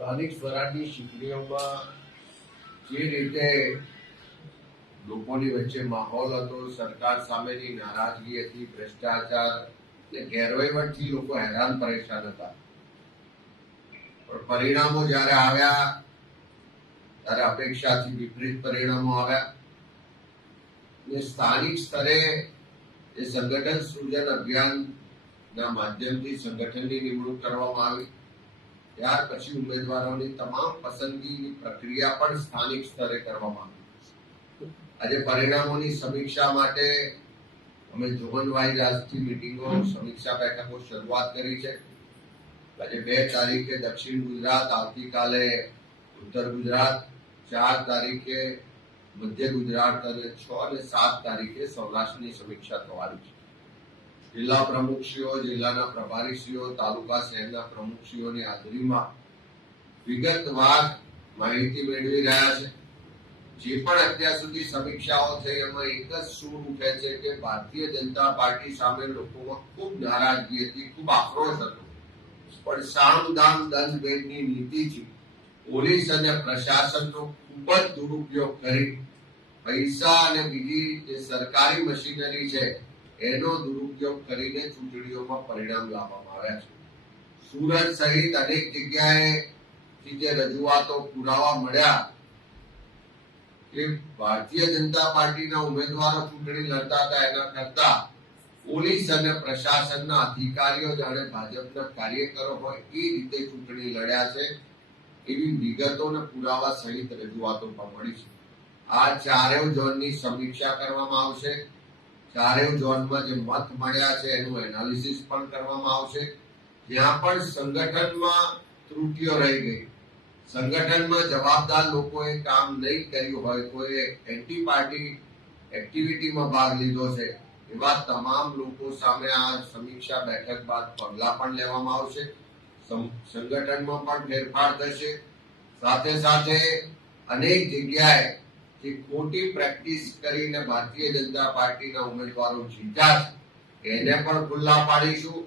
સ્થાનિક સ્વરાજની ચૂંટણીઓમાં જે રીતે લોકોની વચ્ચે માહોલ હતો, સરકાર સામેની નારાજગી હતી, ભ્રષ્ટાચાર અને ગેરવહીવટથી લોકો હેરાન પરેશાન હતા. પણ પરિણામો જ્યારે આવ્યા ત્યારે અપેક્ષાથી વિપરીત પરિણામો આવ્યા. અને સ્થાનિક સ્તરે એ સંગઠન સૃજન અભિયાનના માધ્યમથી સંગઠનની નિમણૂક કરવામાં આવી. ત્યાર પછી ઉમેદવારોની તમામ પસંદગીની પ્રક્રિયા પણ સ્થાનિક સ્તરે કરવામાં આવી. આજે પરિણામોની સમીક્ષા માટે અમે ઝોન વાઇઝ આજથી મિટિંગો, સમીક્ષા બેઠકો શરૂઆત કરી છે. આજે 2 તારીખે દક્ષિણ ગુજરાત, આવતીકાલે ઉત્તર ગુજરાત, 4 તારીખે મધ્ય ગુજરાત અને 6 અને 7 તારીખે સૌરાષ્ટ્રની સમીક્ષા થવાની છે. જિલ્લા પ્રમુખશ્રીઓ, જિલ્લાના પ્રભારીશ્રીઓ, તાલુકા શહેરના પ્રમુખશ્રીઓની હાજરીમાં વિગતવાર માહિતી મેળવી રહ્યા છે. જે પણ અત્યાર સુધી સમીક્ષાઓ થઈ એમાં એક જ સૂર ઉઠે છે કે ભારતીય જનતા પાર્ટી સામે લોકોમાં ખૂબ નારાજગી હતી, ખૂબ આક્રોશ હતો. પણ સામ દામ દંડ ભેદની નીતિથી પોલીસ અને પ્રશાસનનો ખૂબ જ દુરુપયોગ કરી પૈસા અને બીજી જે સરકારી મશીનરી છે એનો દુરુપયોગ કરીને ચૂંટણીઓમાં પરિણામ લાવવામાં આવ્યા છે. સુરત સહિત અનેક જગ્યાએથી જે રજૂઆતો, પુરાવા મળ્યા કે ભારતીય જનતા પાર્ટીના ઉમેદવારો ચૂંટણી લડતા હતા એના કરતા પોલીસ અને પ્રશાસનના અધિકારીઓ જાણે ભાજપના કાર્યકરો હોય એ રીતે ચૂંટણી લડ્યા છે એવી વિગતો અને પુરાવા સહિત રજૂઆતો પણ મળી છે. આ 4 ઝોનની સમીક્ષા કરવામાં આવશે. 4 ઝોનમાં જે મત મળ્યા છે એનું એનાલિસિસ પણ કરવામાં આવશે. જ્યાં પણ સંગઠનમાં ત્રુટિઓ રહી ગઈ, સંગઠનમાં જવાબદાર લોકોએ કામ નહીં કર્યું હોય, કોઈ એન્ટી પાર્ટી એક્ટિવિટીમાં ભાગ લીધો છે, એવા તમામ લોકો સામે આ સમીક્ષા બેઠક બાદ પગલાં પણ લેવામાં આવશે. સંગઠનમાં પણ ફેરફાર થશે. સાથે સાથે અનેક જગ્યાએ જે ખોટી પ્રેક્ટિસ કરીને ભારતીય જનતા પાર્ટીના ઉમેદવારો જીત્યા છે એને પણ ખુલ્લા પાડીશું.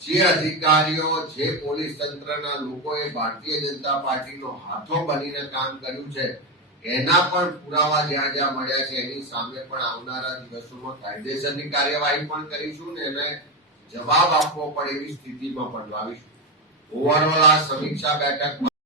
જે અધિકારીઓ, જે પોલીસ તંત્રના લોકોએ ભારતીય જનતા પાર્ટીનો હાથો બનીને કામ કર્યું છે એના પણ પુરાવા જ્યાં જ્યાં મળ્યા છે એની સામે પણ આવનારા દિવસોમાં કાયદેસરની કાર્યવાહી પણ કરીશું ને એને જવાબ આપવો પડે એવી સ્થિતિમાં પણ લાવીશું. ઓવરઓલ આ સમીક્ષા બેઠક